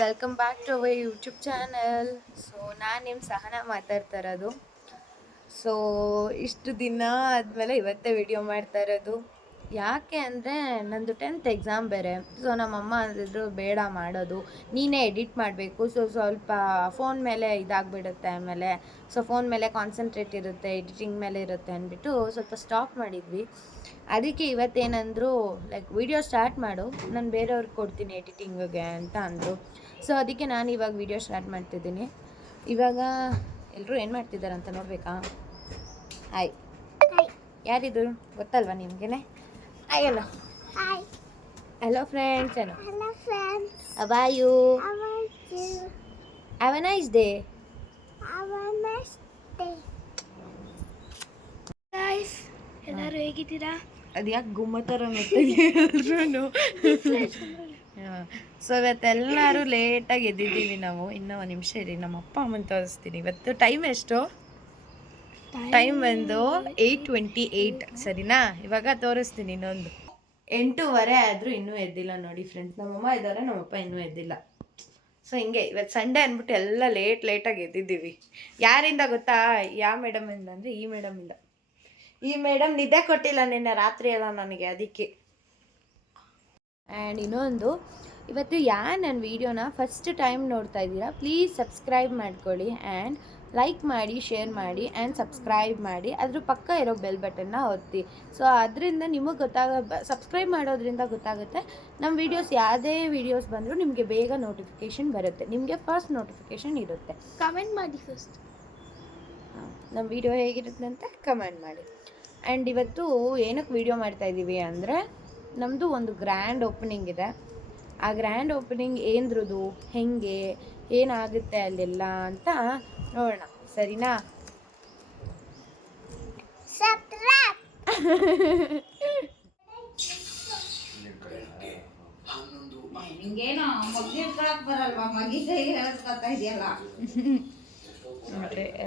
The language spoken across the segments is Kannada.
Welcome back to our YouTube channel. So ನಾನು ನಿಮ್ಮ ಸಹನ ಮಾತಾಡ್ತಾ ಇರೋದು. ಸೊ ಇಷ್ಟು ದಿನ ಆದಮೇಲೆ ಇವತ್ತೇ ವಿಡಿಯೋ ಮಾಡ್ತಾ ಇರೋದು. ಯಾಕೆ ಅಂದರೆ ನಂದು 10th ಎಕ್ಸಾಮ್ ಬೇರೆ. ಸೊ ನಮ್ಮಮ್ಮ ಅಂದಿದ್ರು ಬೇಡ ಮಾಡೋದು, ನೀನೇ ಎಡಿಟ್ ಮಾಡಬೇಕು. ಸೊ ಸ್ವಲ್ಪ ಫೋನ್ ಮೇಲೆ ಇದಾಗ್ಬಿಡುತ್ತೆ, ಆಮೇಲೆ ಸೊ ಫೋನ್ ಮೇಲೆ ಕಾನ್ಸಂಟ್ರೇಟ್ ಇರುತ್ತೆ, ಎಡಿಟಿಂಗ್ ಮೇಲೆ ಇರುತ್ತೆ ಅಂದ್ಬಿಟ್ಟು ಸ್ವಲ್ಪ ಸ್ಟಾಪ್ ಮಾಡಿದ್ವಿ. ಅದಕ್ಕೆ ಇವತ್ತೇನಂದರು ಲೈಕ್ ವಿಡಿಯೋ ಸ್ಟಾರ್ಟ್ ಮಾಡು, ನಾನು ಬೇರೆಯವ್ರಿಗೆ ಕೊಡ್ತೀನಿ ಎಡಿಟಿಂಗಿಗೆ ಅಂತ ಅಂದರು. ಸೊ ಅದಕ್ಕೆ ನಾನು ಇವಾಗ ವಿಡಿಯೋ ಸ್ಟಾರ್ಟ್ ಮಾಡ್ತಿದ್ದೀನಿ. ಇವಾಗ ಎಲ್ಲರೂ ಏನು ಮಾಡ್ತಿದ್ದಾರೆ ಅಂತ ನೋಡಬೇಕಾ? ಹಾಯ್, ಯಾರಿದು ಗೊತ್ತಲ್ವಾ ನಿಮಗೇನೆ? Hi hello. Hello friends. ಏನು how are you? Have a nice day. Guys, ಎಲ್ಲರೂ ಹೇಗಿದ್ದೀರಾ? ಅದು ಯಾಕೆ ಗುಮ್ಮ ಥರ ಎಲ್ರೂ. ಸೊ ಇವತ್ತೆಲ್ಲರೂ ಲೇಟಾಗಿ ಎದ್ದಿದ್ದೀವಿ ನಾವು. ಇನ್ನೂ ಒಂದು ನಿಮಿಷ ಇರಿ, ನಮ್ಮ ಅಪ್ಪ ಅಮ್ಮನ ತೋರಿಸ್ತೀನಿ. ಇವತ್ತು ಟೈಮ್ ಎಷ್ಟು? ಟೈಮ್ ಬಂದು 8:28 ಸರಿನಾ? ಇವಾಗ ತೋರಿಸ್ತೀನಿ. ಇನ್ನೊಂದು 8:15 ಆದರೂ ಇನ್ನೂ ಎದ್ದಿಲ್ಲ ನೋಡಿ ಫ್ರೆಂಡ್ಸ್. ನಮ್ಮಮ್ಮ ಇದ್ದಾರೆ, ನಮ್ಮಪ್ಪ ಇನ್ನೂ ಎದ್ದಿಲ್ಲ. ಸೊ ಹಿಂಗೆ ಇವತ್ತು ಸಂಡೇ ಅಂದ್ಬಿಟ್ಟು ಎಲ್ಲ ಲೇಟಾಗಿ ಎದ್ದಿದ್ದೀವಿ. ಯಾರಿಂದ ಗೊತ್ತಾ? ಯಾವ ಮೇಡಮಿಂದ ಅಂದರೆ ಈ ಮೇಡಮಿಂದ. ಈ ಮೇಡಮ್ ನಿದ್ದೆ ಕೊಟ್ಟಿಲ್ಲ ನಿನ್ನೆ ರಾತ್ರಿ ಎಲ್ಲ ನನಗೆ, ಅದಕ್ಕೆ. ಆ್ಯಂಡ್ ಇನ್ನೊಂದು, ಇವತ್ತು ನನ್ನ ವೀಡಿಯೋನ ಫಸ್ಟ್ ಟೈಮ್ ನೋಡ್ತಾ ಇದ್ದೀರಾ, ಪ್ಲೀಸ್ ಸಬ್ಸ್ಕ್ರೈಬ್ ಮಾಡ್ಕೊಳ್ಳಿ ಆ್ಯಂಡ್ ಲೈಕ್ ಮಾಡಿ, ಶೇರ್ ಮಾಡಿ ಆ್ಯಂಡ್ ಸಬ್ಸ್ಕ್ರೈಬ್ ಮಾಡಿ. ಅದ್ರ ಪಕ್ಕ ಇರೋ ಬೆಲ್ ಬಟನ್ನ ಒತ್ತಿ. ಸೊ ಅದರಿಂದ ನಿಮಗೆ ಸಬ್ಸ್ಕ್ರೈಬ್ ಮಾಡೋದ್ರಿಂದ ಗೊತ್ತಾಗುತ್ತೆ ನಮ್ಮ ವೀಡಿಯೋಸ್, ಯಾವುದೇ ವೀಡಿಯೋಸ್ ಬಂದರೂ ನಿಮಗೆ ಬೇಗ ನೋಟಿಫಿಕೇಷನ್ ಬರುತ್ತೆ, ನಿಮಗೆ ಫಸ್ಟ್ ನೋಟಿಫಿಕೇಷನ್ ಇರುತ್ತೆ. ಕಮೆಂಟ್ ಮಾಡಿ ಫಸ್ಟ್, ನಮ್ಮ ವೀಡಿಯೋ ಹೇಗಿರುತ್ತೆ ಅಂತ ಕಮೆಂಟ್ ಮಾಡಿ. ಆ್ಯಂಡ್ ಇವತ್ತು ಏನಕ್ಕೆ ವೀಡಿಯೋ ಮಾಡ್ತಾಯಿದ್ದೀವಿ ಅಂದರೆ, ನಮ್ಮದು ಒಂದು ಗ್ರ್ಯಾಂಡ್ ಓಪನಿಂಗ್ ಇದೆ. ಆ ಗ್ರ್ಯಾಂಡ್ ಓಪನಿಂಗ್ ಏನ್ರದು, ಹೆಂಗೆ, ಏನಾಗುತ್ತೆ ಅಲ್ಲೆಲ್ಲ ಅಂತ ನೋಡೋಣ, ಸರಿನಾ?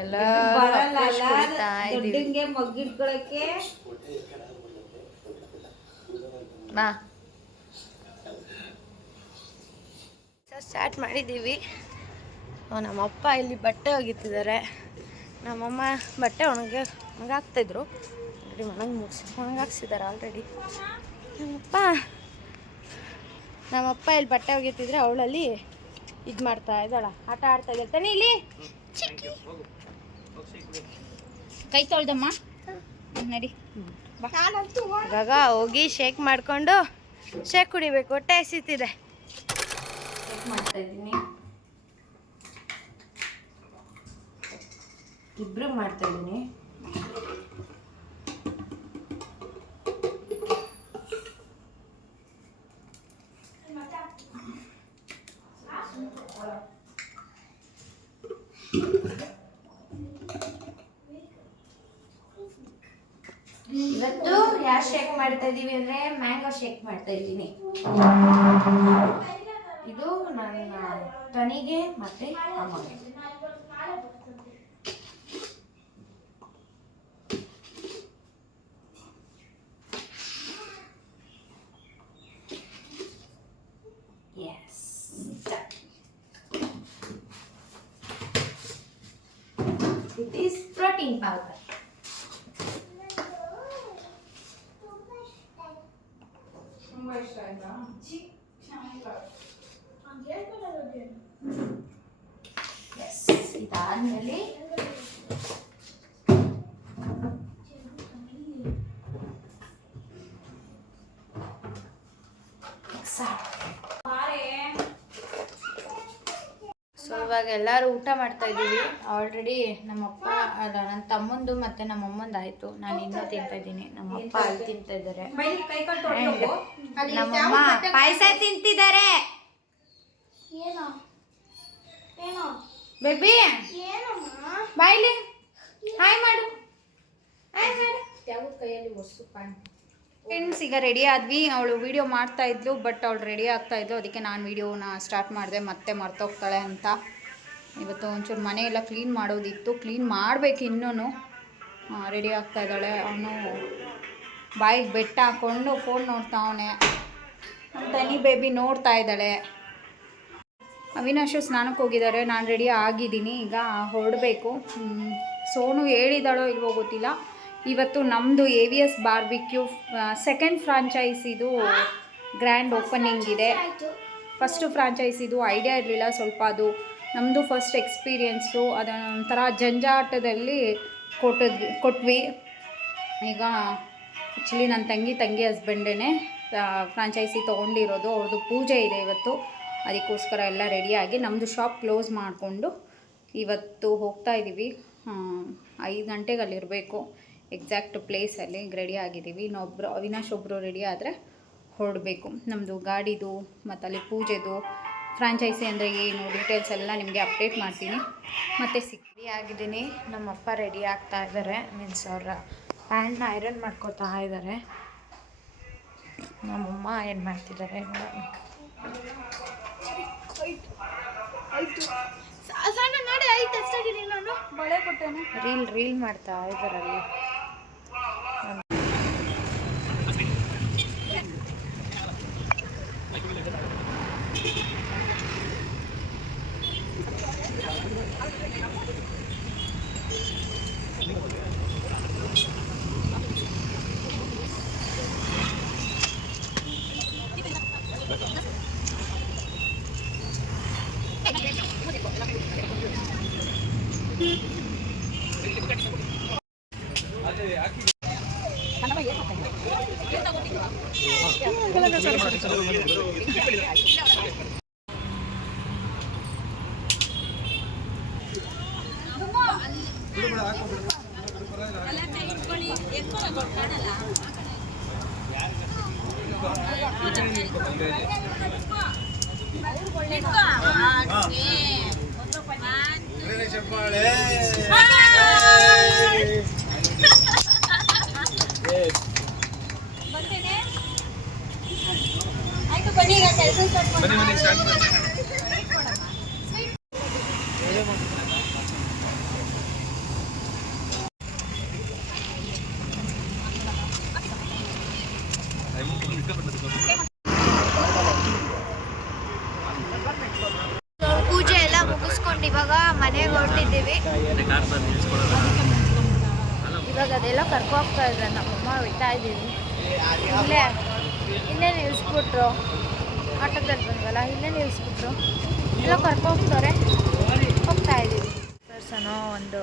ಎಲ್ಲ ಮಗ್ಗಿಡ್ಕೊಳಕ್ಕೆ ಸ್ಟಾರ್ಟ್ ಮಾಡಿದ್ದೀವಿ. ನಮ್ಮಪ್ಪ ಇಲ್ಲಿ ಬಟ್ಟೆ ಒಗಿತಿದ್ದಾರೆ, ನಮ್ಮಮ್ಮ ಬಟ್ಟೆ ಒಣಗಾಕ್ತಿದ್ರು. ಒಣಗಾಕ್ಸಿದ್ದಾರೆ ಆಲ್ರೆಡಿ. ನಮ್ಮಪ್ಪ ಇಲ್ಲಿ ಬಟ್ಟೆ ಒಗಿತಿದ್ರೆ ಅವಳಲ್ಲಿ ಇದು ಮಾಡ್ತಾ ಇದ್ದಾಳ, ಆಟ ಆಡ್ತಾ ಇದ್ದಾಳೆ. ತಾನೇ ಇಲ್ಲಿ ಕೈ ತೊಳ್ದಮ್ಮ ನಡಿ. ಇವಾಗ ಹೋಗಿ ಶೇಕ್ ಮಾಡಿಕೊಂಡು ಶೇಕ್ ಕುಡಿಬೇಕು, ಹೊಟ್ಟೆ ಹಸಿತಿದೆ. ಶೇಕ್ ಮಾಡ್ತಾ ಇದ್ದೀನಿ, ಇಬ್ರು ಮಾಡ್ತಾ ಇದ್ದೀನಿ. ಇವತ್ತು ಯಾವ ಶೇಕ್ ಮಾಡ್ತಾ ಇದ್ದೀವಿ ಅಂದರೆ ಮ್ಯಾಂಗೋ ಶೇಕ್ ಮಾಡ್ತಾ ಇದ್ದೀನಿ. ಇದು ನನ್ನ ತನಿಗೆ ಮತ್ತೆ ಅಮ್ಮಗೆ. Yes. It is protein powder. ಇದಾದ್ಮೇಲೆ ಸೊ ಇವಾಗ ಎಲ್ಲರೂ ಊಟ ಮಾಡ್ತಾ ಇದ್ದೀವಿ. ಆಲ್ರೆಡಿ ನಮ್ಮಪ್ಪ ಅಲ್ಲ, ನನ್ನ ತಮ್ಮಂದು ಮತ್ತು ನಮ್ಮಮ್ಮಂದು ಆಯಿತು. ನಾನು ಇನ್ನೂ ತಿಂತಾ ಇದ್ದೀನಿ, ನಮ್ಮಪ್ಪ ಅಲ್ಲಿ ತಿಂತಾ ಇದ್ದಾರೆ, ನಮ್ಮಮ್ಮ ಪಾಯಸ ತಿಂತಿದ್ದಾರೆ. ಬೇಬಿ ಬಾಯ್ಲಿ ಹಾಯ್ ಮಾಡು, ಕೈಯಲ್ಲಿ ಹೊಸು ಕಾಣು. ಫ್ರೆಂಡ್ಸ್, ಈಗ ರೆಡಿ ಆದ್ವಿ. ಅವಳು ವಿಡಿಯೋ ಮಾಡ್ತಾ ಇದ್ಲು, ಬಟ್ ಅವಳು ರೆಡಿ ಆಗ್ತಾ ಇದ್ಲು. ಅದಕ್ಕೆ ನಾನು ವಿಡಿಯೋನ ಸ್ಟಾರ್ಟ್ ಮಾಡಿದೆ, ಮತ್ತೆ ಮರ್ತೋಗ್ತಾಳೆ ಅಂತ. ಇವತ್ತು ಒಂಚೂರು ಮನೆಯೆಲ್ಲ ಕ್ಲೀನ್ ಮಾಡೋದಿತ್ತು, ಕ್ಲೀನ್ ಮಾಡಬೇಕು ಇನ್ನೂ. ರೆಡಿ ಆಗ್ತಾ ಇದ್ದಾಳೆ. ಅವನು ಬಾಯಿಗೆ ಬೆಟ್ಟ ಹಾಕ್ಕೊಂಡು ಫೋನ್ ನೋಡ್ತಾವನೆ. ತನಿ ಬೇಬಿ ನೋಡ್ತಾ ಇದ್ದಾಳೆ. ಅವಿನಾಶು ಸ್ನಾನಕ್ಕೆ ಹೋಗಿದ್ದಾರೆ, ನಾನು ರೆಡಿ ಆಗಿದ್ದೀನಿ, ಈಗ ಹೊರಡಬೇಕು. ಸೋನು ಹೇಳಿದಾಳೋ ಇಲ್ವೋ ಗೊತ್ತಿಲ್ಲ. ಇವತ್ತು ನಮ್ಮದು AVS ಬಾರ್ಬಿಕ್ಯೂ ಸೆಕೆಂಡ್ ಫ್ರಾಂಚೈಸಿದು ಗ್ರ್ಯಾಂಡ್ ಓಪನಿಂಗ್ ಇದೆ. ಫಸ್ಟು ಫ್ರಾಂಚೈಸಿದು ಐಡಿಯಾ ಇರಲಿಲ್ಲ ಸ್ವಲ್ಪ, ಅದು ನಮ್ಮದು ಫಸ್ಟ್ ಎಕ್ಸ್ಪೀರಿಯೆನ್ಸು, ಅದೊಂಥರ ಜಂಜಾಟದಲ್ಲಿ ಕೊಟ್ವಿ. ಈಗ ಆ್ಯಕ್ಚುಲಿ ನನ್ನ ತಂಗಿ ಹಸ್ಬೆಂಡೇ ಫ್ರಾಂಚೈಸಿ ತೊಗೊಂಡಿರೋದು, ಅವ್ರದ್ದು ಪೂಜೆ ಇದೆ ಇವತ್ತು, ಅದಕ್ಕೋಸ್ಕರ ಎಲ್ಲ ರೆಡಿಯಾಗಿ ನಮ್ಮದು ಶಾಪ್ ಕ್ಲೋಸ್ ಮಾಡಿಕೊಂಡು ಇವತ್ತು ಹೋಗ್ತಾ ಇದ್ದೀವಿ. 5 ಗಂಟೆಗೆ ಅಲ್ಲಿರಬೇಕು ಎಕ್ಸಾಕ್ಟ್ ಪ್ಲೇಸಲ್ಲಿ. ರೆಡಿ ಆಗಿದ್ದೀವಿ. ಇನ್ನೊಬ್ಬರು ಅವಿನಾಶ್ ಒಬ್ಬರು ರೆಡಿ ಆದರೆ ಹೊರಡಬೇಕು. ನಮ್ಮದು ಗಾಡಿದು ಮತ್ತು ಅಲ್ಲಿ ಪೂಜೆದು ಫ್ರಾಂಚೈಸಿ ಅಂದರೆ ಏನು ಡೀಟೇಲ್ಸ್ ಎಲ್ಲ ನಿಮಗೆ ಅಪ್ಡೇಟ್ ಮಾಡ್ತೀನಿ. ಮತ್ತು ರೆಡಿ ಆಗಿದ್ದೀನಿ. ನಮ್ಮಪ್ಪ ರೆಡಿ ಆಗ್ತಾ ಇದ್ದಾರೆ, ಮೀನ್ಸ್ ಅವರ ಪ್ಯಾಂಟ್ನ ಐರನ್ ಮಾಡ್ಕೋತಾ ಇದ್ದಾರೆ. ನಮ್ಮಮ್ಮ ಏನು ಮಾಡ್ತಿದ್ದಾರೆ ರೀಲ್ ಮಾಡ್ತಾ ಇದ್ದಾರಲ್ಲಿ. ಪೂಜೆ ಎಲ್ಲ ಮುಗಿಸ್ಕೊಂಡು ಇವಾಗ ಮನೆಗೆ ಹೊರಟಿದ್ದೀವಿ. ಇವಾಗ ಅದೆಲ್ಲ ಕರ್ಕೋಗ್ತಾ ಇದ್ದಾರೆ, ನಮ್ಮಮ್ಮ ಬಿಡ್ತಾ ಇದ್ದೀವಿ. ಇಲ್ಲೇ ನಿಲ್ಲಿಸ್ಬಿಟ್ರು, ಆಟೋದಲ್ಲಿ ಬಂದ್ವಲ್ಲ, ಇಲ್ಲೇ ನಿಲ್ಲಿಸ್ಬಿಟ್ರು, ಎಲ್ಲ ಕರ್ಕೋಗ್ತಾರೆ, ಹೋಗ್ತಾ ಇದ್ದೀವಿ. ಒಂದು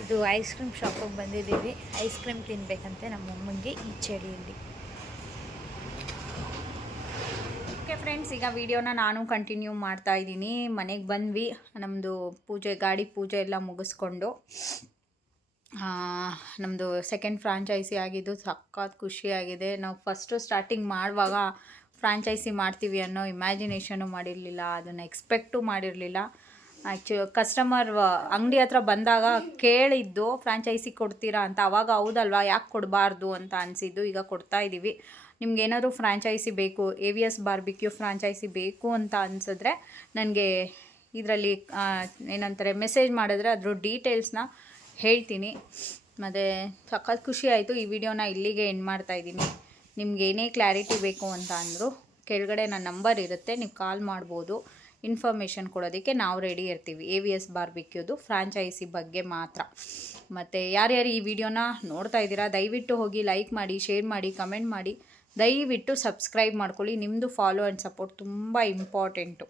ಇದು ಐಸ್ ಕ್ರೀಮ್ ಶಾಪಿಗೆ ಬಂದಿದ್ದೀವಿ. ಐಸ್ ಕ್ರೀಮ್ ತಿನ್ಬೇಕಂತೆ ನಮ್ಮಮ್ಮಂಗೆ ಈ ಚಳಿಯಲ್ಲಿ. ಓಕೆ ಫ್ರೆಂಡ್ಸ್, ಈಗ ವಿಡಿಯೋನ ನಾನು ಕಂಟಿನ್ಯೂ ಮಾಡ್ತಾ ಇದ್ದೀನಿ. ಮನೆಗೆ ಬಂದ್ವಿ, ನಮ್ಮದು ಗಾಡಿ ಪೂಜೆ ಎಲ್ಲ ಮುಗಿಸ್ಕೊಂಡು ನಮ್ಮದು ಸೆಕೆಂಡ್ ಫ್ರಾಂಚೈಸಿ ಆಗಿದ್ದು ಸಖತ್ ಖುಷಿಯಾಗಿದೆ. ನಾವು ಫಸ್ಟು ಸ್ಟಾರ್ಟಿಂಗ್ ಮಾಡುವಾಗ ಫ್ರಾಂಚೈಸಿ ಮಾಡ್ತೀವಿ ಅನ್ನೋ ಇಮ್ಯಾಜಿನೇಷನು ಮಾಡಿರಲಿಲ್ಲ, ಅದನ್ನು ಎಕ್ಸ್ಪೆಕ್ಟು ಮಾಡಿರಲಿಲ್ಲ. ಕಸ್ಟಮರ್ ಅಂಗಡಿ ಹತ್ರ ಬಂದಾಗ ಕೇಳಿದ್ದು ಫ್ರಾಂಚೈಸಿ ಕೊಡ್ತೀರಾ ಅಂತ, ಆವಾಗ ಹೌದಲ್ವಾ ಯಾಕೆ ಕೊಡಬಾರ್ದು ಅಂತ ಅನಿಸಿದ್ದು. ಈಗ ಕೊಡ್ತಾ ಇದ್ದೀವಿ. ನಿಮ್ಗೇನಾದ್ರು ಫ್ರಾಂಚೈಸಿ ಬೇಕು, AVS ಬಾರ್ಬಿಕ್ಯೂ ಫ್ರಾಂಚೈಸಿ ಬೇಕು ಅಂತ ಅನಿಸಿದ್ರೆ ನನಗೆ ಇದರಲ್ಲಿ ಏನಂತಾರೆ ಮೆಸೇಜ್ ಮಾಡಿದ್ರೆ ಅದ್ರ ಡೀಟೇಲ್ಸ್ನ ಹೇಳ್ತೀನಿ. ಮತ್ತು ಸಖತ್ ಖುಷಿ ಆಯಿತು. ಈ ವಿಡಿಯೋನ ಇಲ್ಲಿಗೆ ಎಂಡ್ ಮಾಡ್ತಾಯಿದ್ದೀನಿ. ನಿಮ್ಗೆ ಏನೇ ಕ್ಲಾರಿಟಿ ಬೇಕು ಅಂತ ಅಂದರು ಕೆಳಗಡೆ ನನ್ನ ನಂಬರ್ ಇರುತ್ತೆ, ನೀವು ಕಾಲ್ ಮಾಡ್ಬೋದು. ಇನ್ಫಾರ್ಮೇಷನ್ ಕೊಡೋದಕ್ಕೆ ನಾವು ರೆಡಿ ಇರ್ತೀವಿ. AVS ಬಾರ್ಬಿಕ್ಯೂದು ಫ್ರಾಂಚೈಸಿ ಬಗ್ಗೆ ಮಾತ್ರ. ಮತ್ತು ಯಾರ್ಯಾರು ಈ ವಿಡಿಯೋನ ನೋಡ್ತಾ ಇದ್ದೀರಾ ದಯವಿಟ್ಟು ಹೋಗಿ ಲೈಕ್ ಮಾಡಿ, ಶೇರ್ ಮಾಡಿ, ಕಮೆಂಟ್ ಮಾಡಿ, ದಯವಿಟ್ಟು ಸಬ್ಸ್ಕ್ರೈಬ್ ಮಾಡ್ಕೊಳ್ಳಿ. ನಿಮ್ಮದು ಫಾಲೋ ಆ್ಯಂಡ್ ಸಪೋರ್ಟ್ ತುಂಬ ಇಂಪಾರ್ಟೆಂಟು.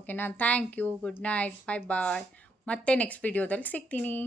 ಓಕೆನಾ? ಥ್ಯಾಂಕ್ ಯು, ಗುಡ್ ನೈಟ್, ಬಾಯ್ ಬಾಯ್. ಮತ್ತೆ ನೆಕ್ಸ್ಟ್ ವಿಡಿಯೋದಲ್ಲಿ ಸಿಗ್ತೀನಿ.